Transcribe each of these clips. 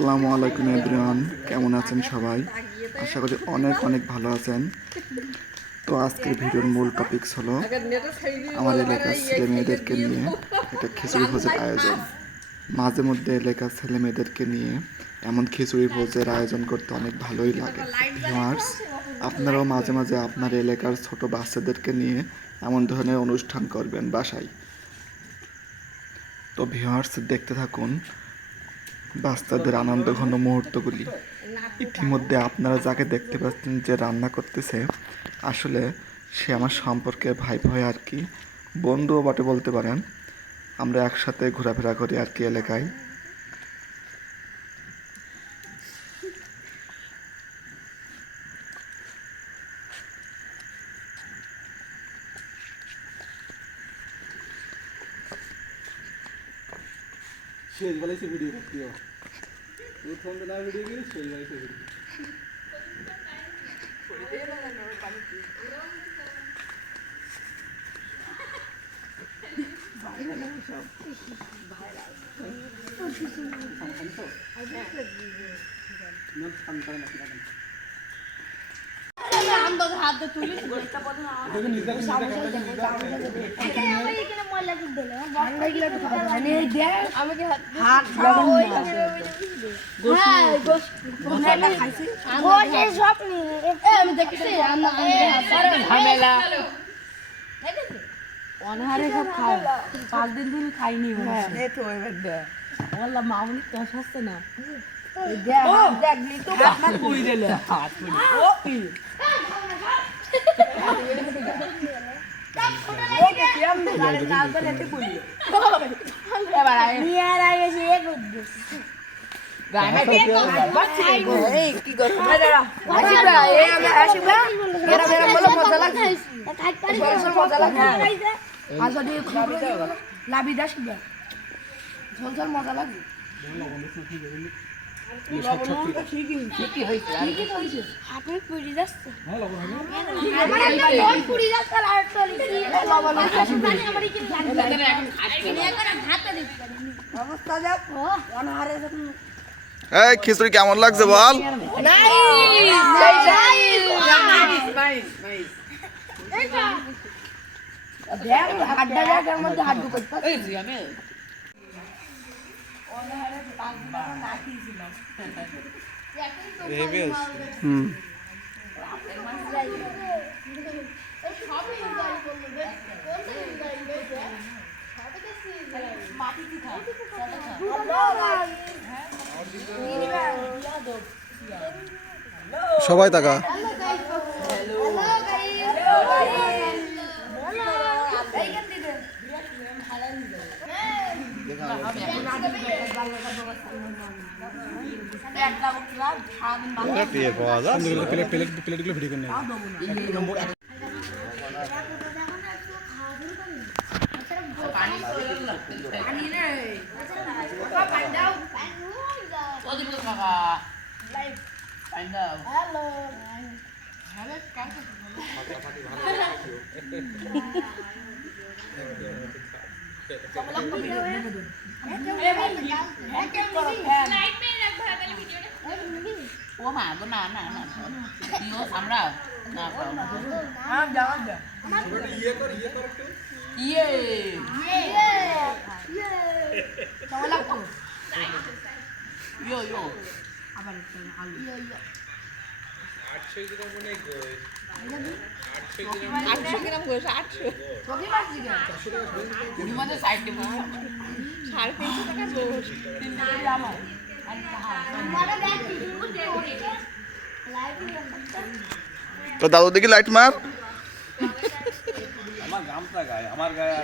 আসসালামু আলাইকুম এভরিওয়ান, কেমন আছেন সবাই? আশা করি অনেক অনেক ভালো আছেন। তো আজকের ভিডিওর মূল টপিকস হলো আমার এলাকার ছেলে মেয়েদেরকে নিয়ে একটা খিচুড়ি ভোজের আয়োজন। মাঝে মধ্যে এলাকার ছেলে মেয়েদেরকে নিয়ে এমন খিচুড়ি ভোজের আয়োজন করতে অনেক ভালোই লাগে। ভিউয়ার্স, আপনারাও মাঝে মাঝে আপনার এলাকার ছোট বাচ্চাদেরকে নিয়ে এমন ধরনের অনুষ্ঠান করবেন বাসায়। তো ভিউয়ার্স, দেখতে থাকুন বাচ্চাদের আনন্দঘন মুহূর্তগুলি। ইতিমধ্যে আপনারা যাকে দেখতে পাচ্ছেন যে রান্না করতেছে, আসলে সে আমার সম্পর্কের ভাই ভাই আর কি, বন্ধুও বটে বলতে পারেন। আমরা একসাথে ঘোরাফেরা করি আর কি এলাকায়। शेष वाले से वीडियो करती हो वो फोन पे ना वीडियो की शेष वाले से वीडियो অনাহারে সব খায় 5 দিন ধরে খাইনি বললাম মামুনি তো আসছে না লাভি দাস ঝোল ঝোল মজা লাগে এই খিচুড়ি কেমন লাগছে বল? সবাই টাকা প্লেটগুলো ভিডিও করে ও মা গো না না না দিও আমরা না পাও যাও যাও ইয়ে কর একটু ইয়ে কেমন লাগতো ইয়ো ইয়ো আবার একটা আলু ইয়ো ইয়ো 800 গ্রাম মনে গোয় 800 গ্রাম গোয় 800 সবই মাছ দিগা 400 টাকা তুমি মানে সাইড দে 350 টাকা গোশ 300 গ্রাম তো দাদু দেখি লাইট মার। আমার গামটা গায় আমার গায়ে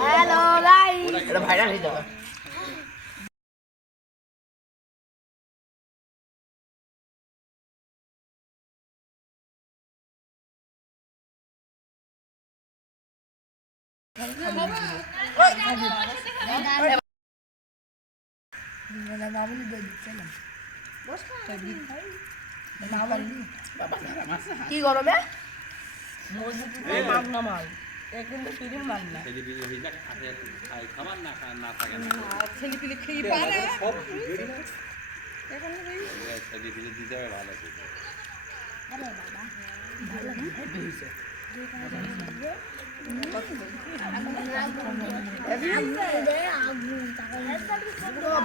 Hello guys. এটা ভাইরাল হয়ে যাবে। কি গরমে মাছ না মাল কিন্তু ফিরির মাল না ছেলে পিলে খেয়ে পারে সব রেডি না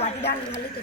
বাটি ডাল ভালো তো